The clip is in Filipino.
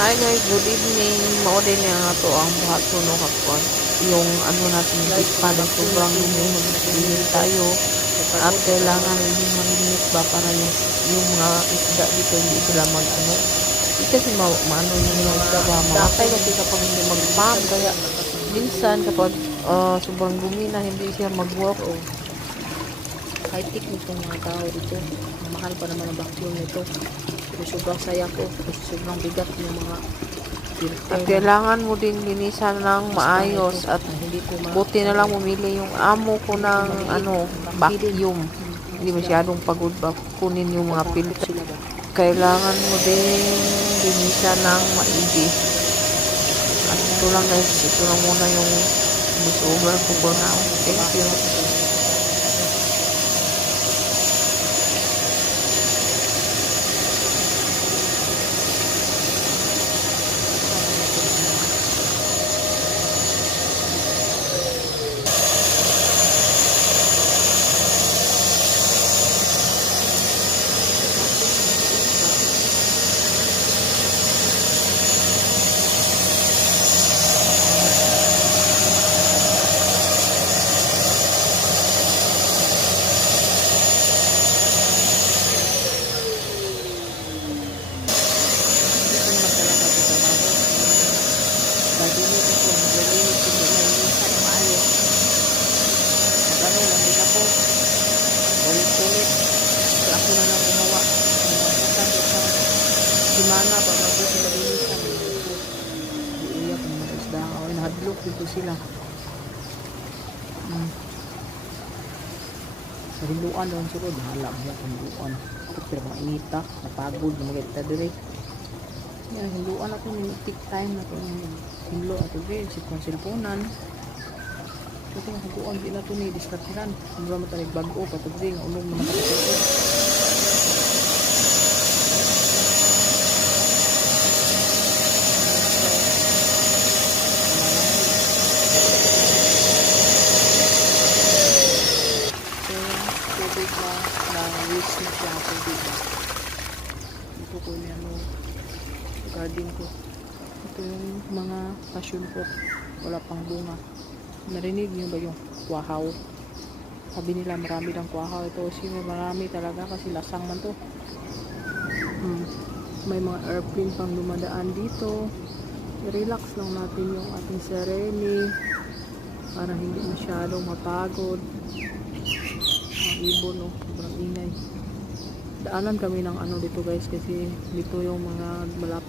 Hi guys, good evening. Mao din nga ato ang buhaton no kapon. Yung ano natin ispan na sobrang humihon tayo at kailangan yung malinit ba para yung mga isda dito hindi sila mag ano. Hindi kasi maano yung mga isda ba mamatay kasi kapag hindi mag-farm kaya minsan kapag sobrang gumi na hindi siya mag-work o High-tech nitong mga tao dito. Mahal pa naman ang vacuum nito. Pero sobrang saya ko kasi sobrang bigat ng mga filter. at kailangan mo din linisan ng maayos at hindi po buti na lang bumili yung amo ko ng ano vacuum. Hindi masyadong pagod ba kunin yung mga filter. sila ba? Kailangan mo din linisan ng maigi. At ito lang guys, ito lang muna yung voice over ko for now. Thank you. Lagi nyo kasi nagalinig kung di nalinisan ng maayos. Ano lang din ako. Ulit-ulit. So ako na lang gumawa. Kasama sa simana pag mabuti nalinisan. Iiyak ng mga isda. O nahadlok dito sila. Sa hinduan doon sila. Bahala mo sa hinduan. Pero mga inita. Napagod. Mga dire. Yan, hinduan ako ni take time na ito hinlo at ito si konsilponan ito yung hinduan di na ito ni diskartiran mura matanig bago patugri nga unom naman kapatid so tubig na na-waste na siya ang tubig ito ko niya garden ko. Ito yung mga passion fruit. Wala pang bunga. Narinig niyo ba yung kwahaw? Sabi nila marami ng kwahaw. Ito kasi marami talaga kasi lasang man to. May mga airplane pang dumadaan dito. I-relax lang natin yung ating serene para hindi masyadong mapagod. Ang ibon, no? Sobrang ingay. Daanan kami ng ano dito guys kasi dito yung mga malapit